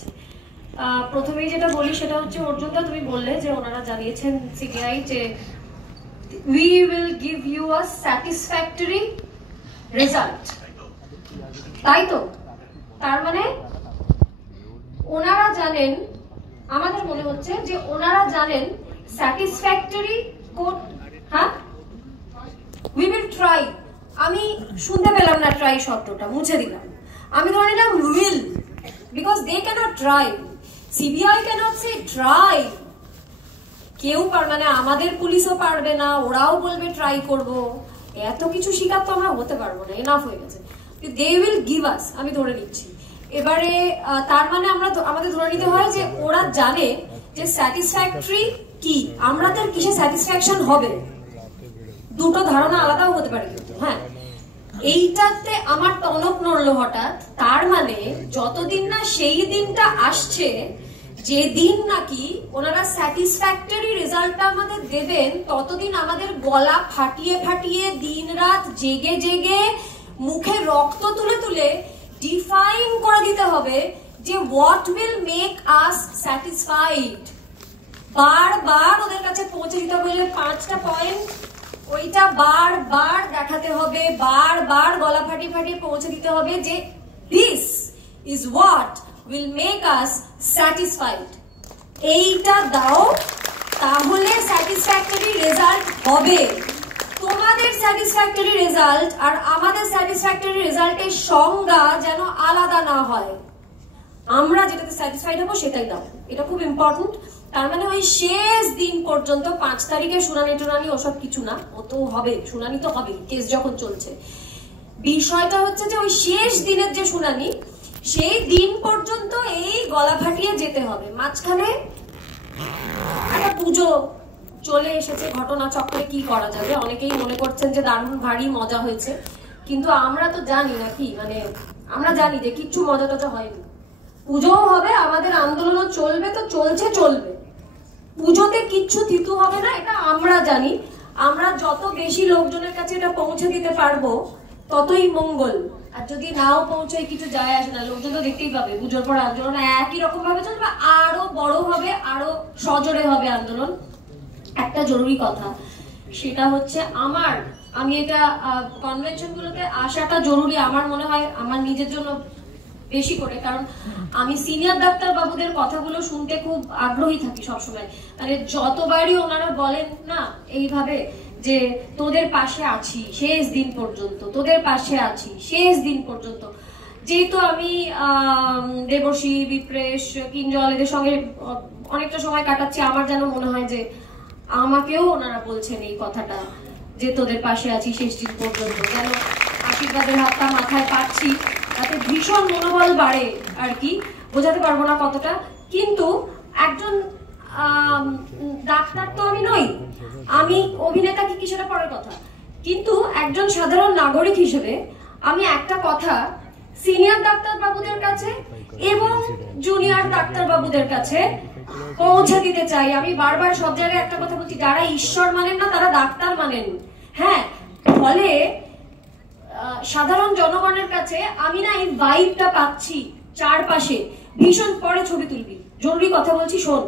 আছে। প্রথমেই যেটা বলি সেটা হচ্ছে অর্জুনদা, তুমি বললে যে ওনারা জানিয়েছেন সিবিআই যে we will give you a satisfactory result, তাই তো? তার মানে ওনারা জানেন, আমাদের মনে হচ্ছে যে ওনারা জানেন স্যাটিসফ্যাক্টরি কোড। হ্যাঁ, we will try, আমি শুনতে পেলাম না ট্রাই শব্দটা, মুছে দিলাম। আমি ধরে নিলাম will, because they cannot try, CBI cannot say try, কেউ মানে আমাদের পুলিশও পারবে না, ওরাও বলবে ট্রাই করব, এত কিছু শিকার তো আমরা হতে পারবো না, এনাফ হয়ে গেছে। they will give us, আমি ধরে নিচ্ছি। এবারে তার মানে আমাদের ধরে নিতে হয় যে ওরা জানে যে স্যাটিসফ্যাক্টরি কি, আমাদের কিসে স্যাটিসফ্যাকশন হবে। দুটো ধারণা আলাদাও হতে পারে কিন্তু। হ্যাঁ, এইটাতে আমার টনক নড়লো হঠাৎ। তার মানে যতদিন না সেই দিনটা আসছে যেদিন নাকি ওনারা স্যাটিসফ্যাক্টরি রেজাল্টটা আমাদের দেবেন, ততদিন আমাদের গলা ফাটিয়ে ফাটিয়ে দিন রাত জেগে জেগে মুখে রক্ত তুলে তুলে ডিফাইন করে দিতে হবে যে what will make us satisfied. বারবার ওদের কাছে পৌঁছে দিতে হবে, 5টা পয়েন্ট ওইটা বারবার দেখাতে হবে, বারবার গলা ফাটিয়ে ফাটিয়ে পৌঁছে দিতে হবে যে this is what will make us satisfied, এইটা দাও তাহলে স্যাটিসফ্যাক্টরি রেজাল্ট হবে। তোমাদের স্যাটিসফ্যাক্টরি রেজাল্ট আর আমাদের স্যাটিসফ্যাক্টরি রেজাল্টের সংজ্ঞা যেন আলাদা না হয়। আমরা যেটাতে স্যাটিসফাইড হবো সেটাই দাও, এটা খুব ইম্পর্টেন্ট। তার মানে ওই শেষ দিন পর্যন্ত 5 তারিখে শুনানি টুনানি ওসব কিছু না, ও তো হবে, শুনানি তো হবে কেস যখন চলছে। বিষয়টা হচ্ছে যে ওই শেষ দিনের যে শুনানি, সেই দিন পর্যন্ত এই গলা ফাটিয়ে যেতে হবে। মাঝখানে একটা পুজো চলে এসেছে, ঘটনা চক্রে কি করা যাবে, অনেকেই মনে করছেন যে দারুণ ভারী মজা হয়েছে, কিন্তু আমরা তো জানি না কি, মানে আমরা জানি যে কিচ্ছু মজা টজা হয়নি। পুজোও হবে, আমাদের আন্দোলনও চলবে, তো চলবে, পুজোতে কিচ্ছু থিতু হবে না, এটা আমরা জানি। আমরা যত বেশি লোকজনের কাছে এটা পৌঁছে দিতে পারবো ততই মঙ্গল। আর যদি নাও পৌঁছায় কিছু যায় আসে না, লোকজন তো দেখতেই পাবে পুজোর পর আন্দোলন একই রকম ভাবে চলবে, আরো বড় হবে, আরো সজোরে হবে আন্দোলন। একটা জরুরি কথা, সেটা হচ্ছে আমি এটা কনভেনশন গুলোতে আসাটা জরুরি আমার মনে হয় আমার নিজের জন্য বেশি করে, কারণ আমি সিনিয়র ডাক্তার বাবুদের কথাগুলো শুনতে খুব আগ্রহী থাকি সবসময়। মানে যতবারই ওনারা বলেন না এইভাবে যে তোদের পাশে আছি শেষ দিন পর্যন্ত, তোদের পাশে আছি শেষ দিন পর্যন্ত, যেহেতু আমি দেবর্ষী, বিপ্রেশ, কিঞ্জল এদের সঙ্গে অনেকটা সময় কাটাচ্ছি, আমার যেন মনে হয় যে আমাকেও ওনারা বলছেন এই কথাটা যে তোদের পাশে আছি শেষ দিন পর্যন্ত, যেন আশীর্বাদের হাতটা মাথায় পাচ্ছি, তাতে ভীষণ মনোবল বাড়ে আর কি, বোঝাতে পারবো না কতটা। কিন্তু একজন ডাক্তার তো আমি নই, আমি অভিনেতা কি সেটা পরের কথা, কিন্তু একজন সাধারণ নাগরিক হিসেবে আমি একটা কথা সিনিয়র ডাক্তার বাবুদের কাছে এবং জুনিয়র ডাক্তার বাবুদের কাছে পৌঁছে দিতে চাই। আমি বারবার সব জায়গায় একটা কথা বলছি, যারা ঈশ্বর মানেন না তারা ডাক্তার মানেন। হ্যাঁ, ফলে সাধারণ জনগণের কাছে আমি না এই ভাইবটা পাচ্ছি চারপাশে, ভীষণ পরে ছবি তুলবি, জরুরি কথা বলছি শোন,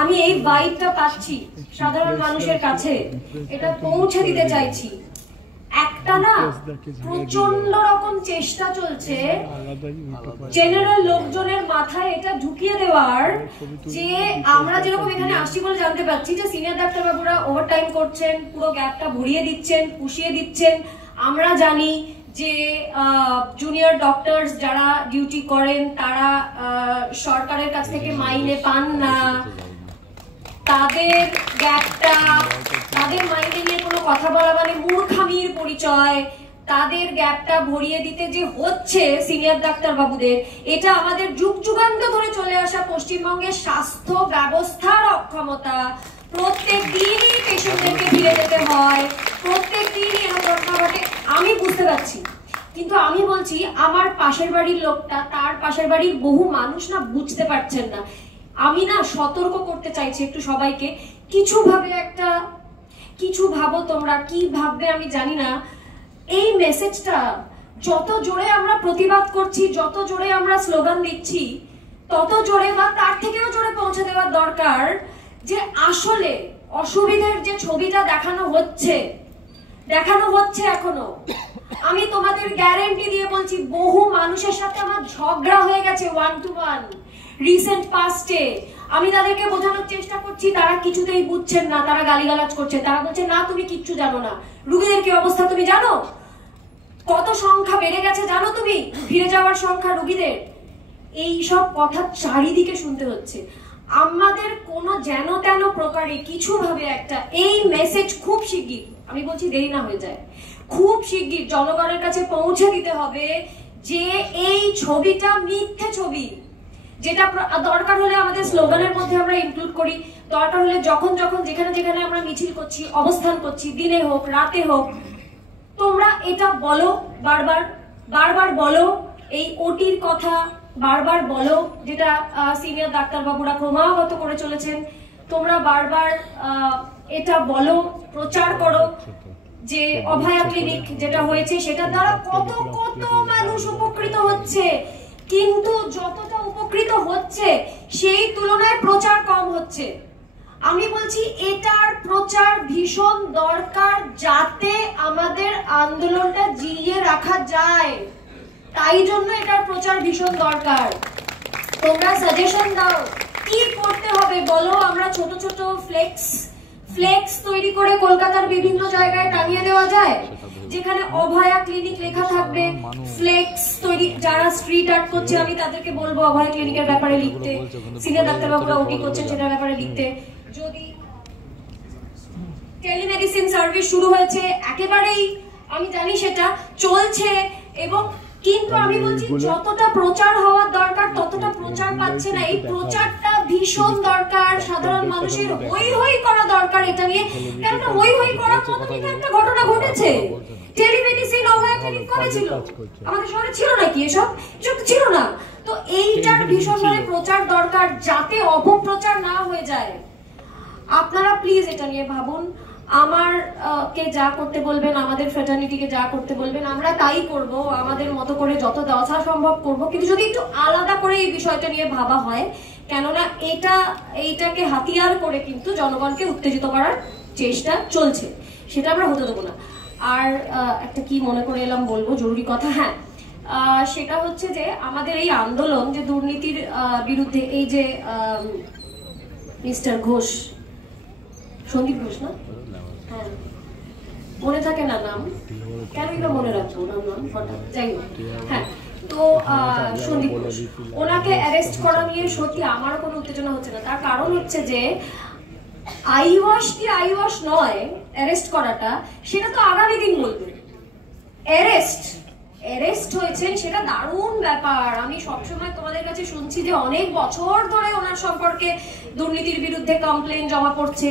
আমি এই ভাইবটা পাচ্ছি সাধারণ মানুষের কাছে, এটা পৌঁছে দিতে চাইছি। একটা না প্রচন্ড রকম চেষ্টা চলছে জেনারেল লোকজনের মাথায় এটা ঢুকিয়ে দেওয়ার, যে আমরা যেরকম এখানে আসছি বলে জানতে পারছি যে সিনিয়র ডাক্তার বাবুরা ওভারটাইম করছেন, পুরো গ্যাপটা ভরিয়ে দিচ্ছেন, পুষিয়ে দিচ্ছেন। আমরা জানি যে জুনিয়র ডক্টরস যারা ডিউটি করেন তারা সরকারের কাছ থেকে মাইনে পান না, তাদের গ্যাপটা, তাদের মাইনে নিয়ে কোনো কথা বলা মানে মূর্খামির পরিচয়, তাদের গ্যাপটা ভরিয়ে দিতে যে হচ্ছে সিনিয়র ডাক্তার বাবুদের, এটা আমাদের যুগ যুগান্ত ধরে চলে আসা পশ্চিমবঙ্গের স্বাস্থ্য ব্যবস্থার অক্ষমতা। প্রত্যেক দিনই পেশেন্টদেরকে ফিরে যেতে হয়, প্রত্যেক দিনই এরকম ঘটনা ঘটে, আমি বুঝতে পারছি, কিন্তু আমি বলছি আমার পাশের বাড়ির লোকটা, তার পাশের বাড়ির বহু মানুষ না বুঝতে পারছেন না। আমি না সতর্ক করতে চাইছি একটু সবাইকে, কিছু ভাবো তোমরা, কি ভাববে আমি জানি না। এই মেসেজটা যত জোরে আমরা প্রতিবাদ করছি, যত জোরে আমরা স্লোগান দিচ্ছি, তত জোরে বা তার থেকেও জোরে পৌঁছে দেওয়ার দরকার যে আসলে অসুবিধার যে ছবিটা দেখানো হচ্ছে এখনো। আমি তোমাদের গ্যারান্টি দিয়ে বলছি, বহু মানুষের সাথে আমার ঝগড়া হয়ে গেছে 1-to-1 রিসেন্ট পাস্টে। আমি তাদেরকে বোঝানোর চেষ্টা করছি, তারা কিছুতেই বুঝছেন না, তারা গালিগালাজ করছে, তারা বলছে না তুমি কিচ্ছু জানো না, রোগীদের কি অবস্থা তুমি জানো, কত সংখ্যা বেড়ে গেছে জানো তুমি, ফিরে যাওয়ার সংখ্যা রোগীদের। এই সব কথা চারিদিকে শুনতে হচ্ছে। আমাদের কোনো যেন তেন প্রকারে কিছু ভাবে একটা এই মেসেজ খুব শিগগির, আমি বলছি দেরি না হয়ে যায়, খুব শিগগির জনগণের কাছে পৌঁছে দিতে হবে যে এই ছবিটা মিথ্যে ছবি। যেটা দরকার হলে আমাদের স্লোগানের মধ্যে আমরা ইনক্লুড করি, দরকার হলে যখন যেখানে যেখানে আমরা মিছিল করছি, অবস্থান করছি, দিনে হোক রাতে হোক, তোমরা এটা বলো, বারবার বলো, এই ওটির কথা বারবার বলো, যেটা সিনিয়র ডাক্তারবাবুরা ক্রমাগত করে চলেছেন। তোমরা বারবার এটা বলো, প্রচার করো যে অভয়া ক্লিনিক যেটা হয়েছে সেটার দ্বারা কত কত মানুষ উপকৃত হচ্ছে, কিন্তু যতটা উপকৃত হচ্ছে সেই তুলনায় প্রচার কম হচ্ছে। আমি বলছি এটার প্রচার ভীষণ দরকার, যাতে আমাদের আন্দোলনটা জিইয়ে রাখা যায়, তাই জন্য এটার প্রচার ভীষণ দরকার। তোমরা সাজেশন দাও কি করতে হবে বলো। আমরা ছোট ছোট ফ্লেক্স তৈরি করে কলকাতার বিভিন্ন জায়গায় টাঙিয়ে দেওয়া যায়, যেখানে অভয়া ক্লিনিক লেখা থাকবে। ফ্লেক্স তৈরি, যারা স্ট্রিট আর্ট করছে আমি তাদেরকে বলবো অভয়া ক্লিনিকের ব্যাপারে লিখতে, সিনিয়র ডাক্তারবাবুরা ওটি করছেন সেটার ব্যাপারে লিখতে। যদি টেলিমেডিসিন সার্ভিস শুরু হয়েছে, একেবারেই আমি জানি সেটা চলছে, এবং কিন্তু আমি বলছি যতটা প্রচার হওয়ার দরকার ততটা প্রচার পাচ্ছে না। এই প্রচারটা ভীষণ দরকার, সাধারণ মানুষের হই হই করা দরকার এটা নিয়ে। কেননা হই হই করার মতনই তো একটা ঘটনা ঘটেছে। টেলিমেডিসিন অভয়া ক্লিনিক করেছিল, আমাদের শহরে ছিল নাকি এসব ছিল না। তো এইটার ভীষণভাবে প্রচার দরকার, যাতে অপপ্রচার না হয়ে যায়। আপনারা প্লিজ এটা নিয়ে ভাবুন। আমার কে যা করতে বলবেন, আমাদের ফ্রেটার্নিটিকে যা করতে বলবেন আমরা তাই করব, আমাদের মতো করে যত যথা সম্ভব করব, কিন্তু যদি একটু আলাদা করে এই বিষয়টা নিয়ে ভাবা হয়, কেননা এইটাকে হাতিয়ার করে কিন্তু জনগণকে উত্তেজিত করার চেষ্টা চলছে, সেটা আমরা হতে দেবো না। আর একটা কি মনে করে এলাম বলবো, জরুরি কথা, হ্যাঁ, সেটা হচ্ছে যে আমাদের এই আন্দোলন যে দুর্নীতির বিরুদ্ধে, এই যে মিস্টার ঘোষ, সন্দীপ ঘোষ না, হ্যাঁ মনে থাকে না নাম, কেনই বা মনে রাখবো নাম হঠাৎ, যাই হোক, হ্যাঁ। তো সন্দীপ ঘোষ, ওনাকে অ্যারেস্ট করা নিয়ে সত্যি আমার কোনো উত্তেজনা হচ্ছে না। তার কারণ হচ্ছে যে আইওয়াশ কি আইওয়াশ নয় অ্যারেস্ট করাটা, সেটা তো আগামী দিন বলবে। অ্যারেস্ট হয়েছে সেটা দারুণ ব্যাপার। আমি সবসময় তোমাদের কাছে শুনছি যে অনেক বছর ধরে ওনার সম্পর্কে দুর্নীতির বিরুদ্ধে কমপ্লেন জমা পড়ছে,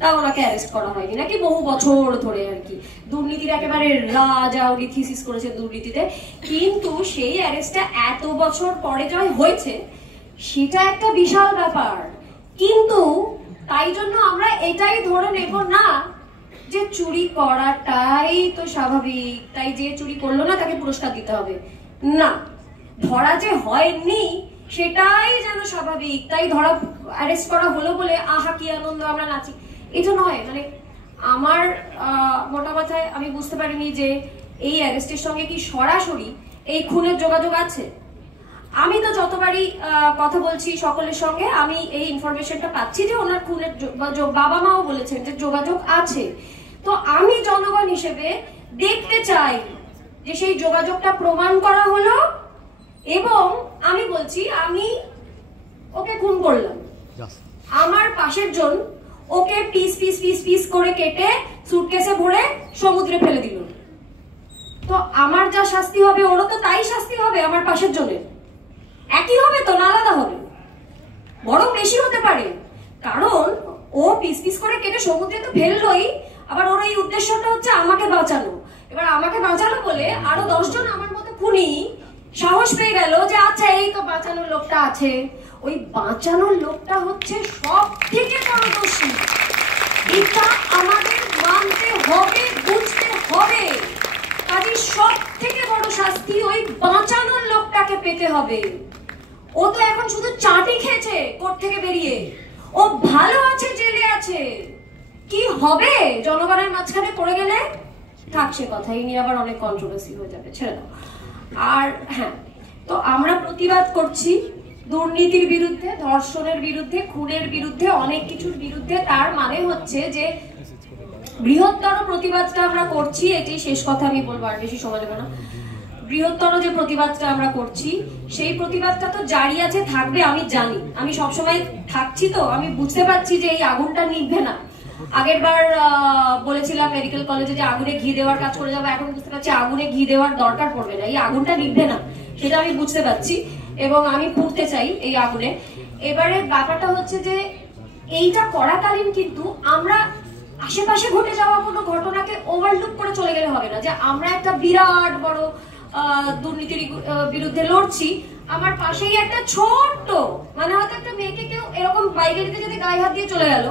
তা ওনাকে অ্যারেস্ট করা হয়নি নাকি, বহু বছর ধরে আর কি দুর্নীতির একেবারে রাজা উনি থিসিস করেছে দুর্নীতিতে। কিন্তু সেই অ্যারেস্টটা এত বছর পরে জয় হয়েছে, সেটা একটা বিশাল ব্যাপার। কিন্তু তাই জন্য আমরা এটাই ধরে নেব না যে চুরি করাটাই তো স্বাভাবিক, তাই যে চুরি করলো না তাকে পুরস্কার দিতে হবে না, ধরা যে হয়নি সেটাই যেন স্বাভাবিক, তাই ধরা অ্যারেস্ট করা হলো বলে আহা কি আনন্দ আমরা নাচি, এটা নয়। মানে আমার মোটা কথায় আমি বুঝতে পারিনি যে এই অ্যারেস্টের সঙ্গে কি সরাসরি এই খুনের যোগাযোগ আছে। আমি তো যতবারই কথা বলছি সকলের সঙ্গে, আমি এই ইনফরমেশনটা পাচ্ছি যে ওনার খুনের বাবা মাও বলেছেন যে যোগাযোগ আছে। তো আমি জনগণ হিসেবে দেখতে চাই যে সেই যোগাযোগটা প্রমাণ করা হলো, এবং আমি বলছি আমি ওকে খুন করলাম, আমার পাশের জন ওকে পিস পিস পিস পিস করে কেটে সুটকেসে ভরে সমুদ্রে ফেলে দিল, তো আমার যা শাস্তি হবে ওরও তো তাই শাস্তি হবে, আমার পাশের জনের একই হবে তো, না আলাদা হবে, বরং বেশি হতে পারে। কারণ ও পিস পিস করে কেটে সমুদ্রে তো ফেললোই, আবার ওর এই উদ্দেশ্যটা হচ্ছে আমাকে বাঁচানো। এবার আমাকে বাঁচানো বলে আরো 10 জন আমার মতো খুনি সাহস পেয়ে গেল যে আচ্ছা এই তো বাঁচানোর লোকটা আছে। ওই বাঁচানোর লোকটা হচ্ছে সব থেকে বড় দোষী, এটা আমাদের মানতে হবে, বুঝতে হবে। কাজে সব থেকে বড় শাস্তি ওই বাঁচানোর লোকটাকে পেতে হবে। ও তো এখন শুধু চাটি খেয়েছে কোর্ট থেকে বেরিয়ে, ও ভালো আছে, জেলে আছে, কি হবে জনগণের মাঝখানে পড়ে গেলে? থাক সে কথা, এই নিয়ে আবার অনেক কন্ট্রোভার্সি হয়ে যাবে, ছেড়ে দাও। আর হ্যাঁ, তো আমরা প্রতিবাদ করছি দুর্নীতির বিরুদ্ধে, ধর্ষণের বিরুদ্ধে, খুনের বিরুদ্ধে, অনেক কিছুর বিরুদ্ধে। তার মানে হচ্ছে যে বৃহত্তর প্রতিবাদটা আমরা করছি, এটি শেষ কথা আমি বলবো, আর বেশি সময় নেব না। বৃহত্তর যে প্রতিবাদটা আমরা করছি, সেই প্রতিবাদটা তো জারি আছে, থাকবে, আমি জানি। আমি সবসময় থাকছি, তো আমি বুঝতে পারছি যে এই আগুনটা নিভবে না। আগের বার বলেছিলাম মেডিকেল কলেজে যে আগুনে ঘি দেওয়ার কাজ করে যাবো, এখন বুঝতে পারছি আগুনে ঘি দেওয়ার দরকার পড়বে না, এই আগুনটা নিভবে না, সেটা আমি বুঝতে পারছি এবং আমি পুড়তে চাই এই আগুনে। এবারে ব্যাপারটা হচ্ছে যে এইটা করাকালীন কিন্তু আমরা আশেপাশে ঘটে যাওয়া কোনো ঘটনাকে ওভারলুক করে চলে গেলে হবে না, যে আমরা একটা বিরাট বড় দুর্নীতির বিরুদ্ধে লড়ছি, আমার পাশেই একটা ছোট্ট, মানে হয়তো একটা মেয়েকে কেউ এরকম বাইকে দিতে যদি গায়ে হাত দিয়ে চলে গেল,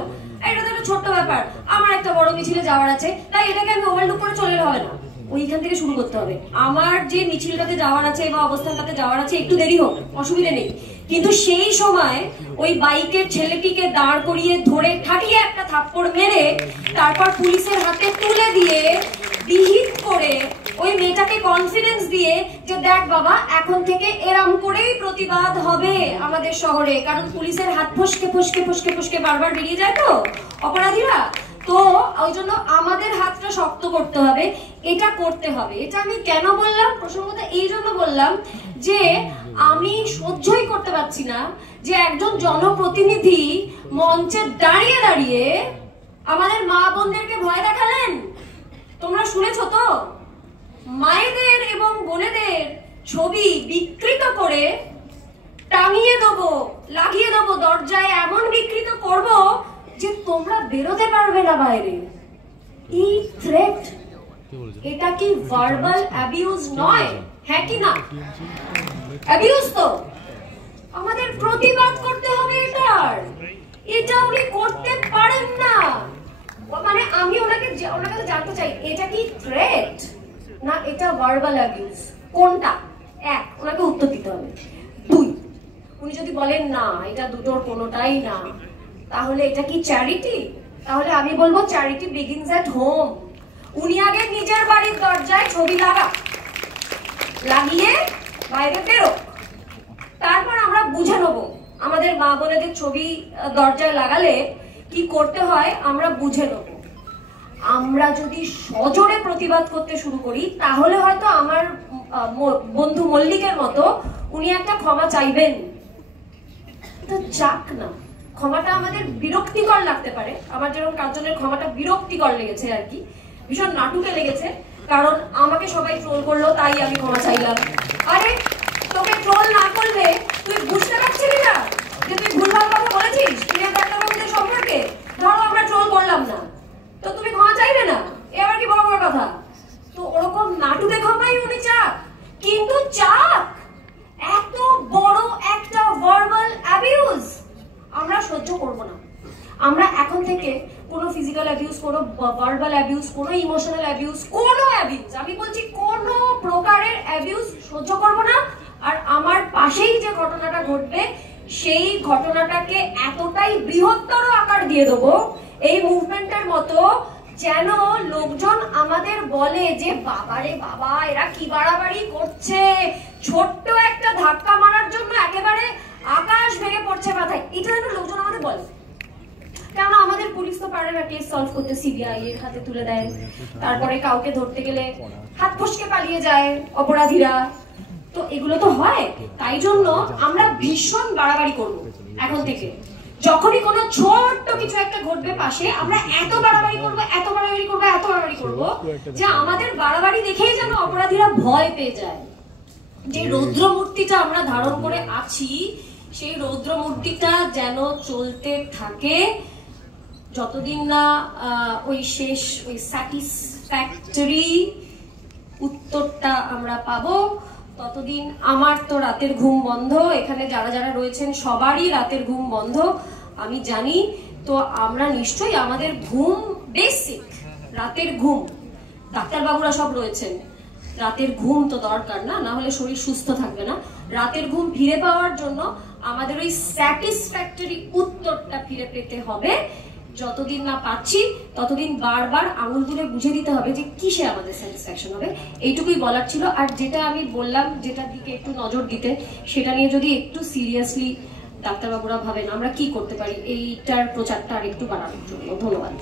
এটা তো একটা ছোট্ট ব্যাপার, আমার একটা বড় মিছিলে যাওয়ার আছে, তাই এটাকে আমি ওভারলুক করে চলে গেলে হবে না, ওইখান থেকে শুরু করতে হবে। আমার যে মিছিলটাতে যাওয়ার আছে বা অবস্থানটাতে যাওয়ার আছে, একটু দেরি হোক, অসুবিধা নেই, কিন্তু সেই সময় ওই বাইকের ছেলেটিকে দাঁড় করিয়ে ধরে ঠাটিয়ে একটা থাপ্পড় মেরে তারপর পুলিশের হাতে তুলে দিয়ে বিহিত করে ওই মেয়েটাকে কনফিডেন্স দিয়ে যে দেখ বাবা, এখন থেকে এরম করেই প্রতিবাদ হবে আমাদের শহরে, কারণ পুলিশের হাত ফসকে ফসকে ফসকে ফসকে বারবার বেরিয়ে যায় তো অপরাধীরা, তো ওই জন্য আমাদের হাতটা শক্ত করতে হবে, এটা করতে হবে। এটা আমি কেন বললাম, প্রসঙ্গত এই জন্য বললাম যে আমি সহ্যই করতে পারছি না যে একজন জনপ্রতিনিধি মঞ্চে দাঁড়িয়ে দাঁড়িয়ে আমাদের মা বোনদেরকে ভয় দেখালেন। তোমরা শুনেছো তো, মায়েদের এবং বোনেদের ছবি বিকৃত করে টাঙিয়ে দেবো, লাগিয়ে দেবো দরজায়, এমন বিকৃত করব যে তোমরা বেরোতে পারবে না বাইরে। এই থ্রেট, এটা কি ভার্বাল অ্যাবিউজ নয়? হ্যাঁ কি না? অ্যাবিউজ তো। আমাদের প্রতিবাদ করতে হবে এটার। এটা উনি করতে পারেন না। মানে আমি ওনাকে জানতে চাই, এটা কি থ্রেট না এটা ভার্বাল অ্যাবিউজ, কোনটা? এক, ওনাকে উত্তর দিতে হবে। দুই, উনি যদি বলেন না এটা দুটোর কোনোটাই না, তাহলে এটা কি চ্যারিটি? তাহলে আমি বলবো চ্যারিটি বিগিনস এট হোম। উনি আগে নিজের বাড়ির দরজায় ছবি লাগিয়ে বাইরে বেরো, তারপর আমরা বুঝে নেবো আমাদের মা বোনেদের ছবি দরজায় লাগালে কি করতে হয়, আমরা বুঝে নেব। আমরা যদি সজোরে প্রতিবাদ করতে শুরু করি, তাহলে হয়তো আমার বন্ধু মল্লিকের মতো উনি একটা ক্ষমা চাইবেন, তো যাক না। ক্ষমাটা আমাদের বিরক্তিকর লাগতে পারে, আমার যেরকম কার্জনের ক্ষমাটা বিরক্তিকর লেগেছে আর কি, ভীষণ নাটুকে লেগেছে, কারণ আমাকে সবাই ট্রোল করলো তাই আমি ক্ষমা চাইলাম। আরে তোকে ট্রোল না করলে তুই বুঝতে পারছিলি না যে তুই ভুলভাল কথা বলেছিস প্রিয়াঙ্কাবাবুদের সম্পর্কে? ধরো আমরা ট্রোল করলাম না, তো তুমি ক্ষমা চাইবে না, এবার কি বড় বড় কথা? তো ওরকম নাটুকে ক্ষমাই উনি চাক, কিন্তু চাক এত বড় একটা ভার্বাল অ্যাবিউজ আমরা সহ্য করব না। আমরা এখন থেকে কোনো ফিজিক্যাল অ্যাবিউজ, কোনো ভার্বাল অ্যাবিউজ, কোনো ইমোশনাল অ্যাবিউজ, কোনো অ্যাবিউজ, আমি বলছি কোনো প্রকারের অ্যাবিউজ সহ্য করব না। আর আমার পাশেই যে ঘটনাটা ঘটবে, সেই ঘটনাটাকে এতটাই বৃহত্তর আকার দিয়ে দেবো এই মুভমেন্টের মতো, যেন লোকজন আমাদের বলে যে বাবারে বাবা, এরা কি বাড়াবাড়ি করছে, ছোট্ট একটা ধাক্কা মারার জন্য একেবারে আকাশ ভেঙে পড়ছে মাথায়, এটা যেন লোকজন আমাদের বলে। কেন আমাদের পুলিশ তো পারে না কেস সলভ করতে, সিবিআই এর হাতে তুলে দেয়, তারপরে কাউকে ধরতে গেলে হাত ফসকে পালিয়ে যায় অপরাধীরা, তো এগুলো তো হয়। তাই জন্য আমরা ভীষণ বাড়াবাড়ি করব এখন থেকে। যখনই কোনো ছোট্ট কিছু একটা ঘটবে পাশে, আমরা এত বাড়াবাড়ি করবো, এত বাড়াবাড়ি করবো, এত বাড়াবাড়ি করবো, যে আমাদের বাড়াবাড়ি দেখেই যেন অপরাধীরা ভয় পেয়ে যায়। যে রৌদ্র মূর্তিটা আমরা ধারণ করে আছি, সেই রৌদ্র মূর্তিটা যেন চলতে থাকে যতদিন না ওই শেষ ওই স্যাটিসফ্যাক্টরি উত্তরটা আমরা পাবো, ততদিন আমার তো রাতের ঘুম বন্ধ, এখানে যারা যারা রয়েছেন সবারই রাতের ঘুম বন্ধ আমি জানি। তো আমরা নিশ্চয়ই, আমাদের ঘুম বেসিক, রাতের ঘুম, ডাক্তারবাবুরা সব রয়েছেন, রাতের ঘুম তো দরকার না, না হলে শরীর সুস্থ থাকবে না। রাতের ঘুম ফিরে পাওয়ার জন্য আমাদের ওই স্যাটিসফ্যাক্টরি উত্তরটা ফিরে পেতে হবে। যতদিন না পাচ্ছি ততদিন বারবার আঙুল তুলে বুঝে দিতে হবে যে কিসে আমাদের স্যাটিসফ্যাকশন হবে। এইটুকুই বলার ছিল। আর যেটা আমি বললাম, যেটার দিকে একটু নজর দিতে, সেটা নিয়ে যদি একটু সিরিয়াসলি ডাক্তারবাবুরা ভাবেন আমরা কি করতে পারি এইটার প্রচারটা আর একটু বাড়ানোর জন্য। ধন্যবাদ।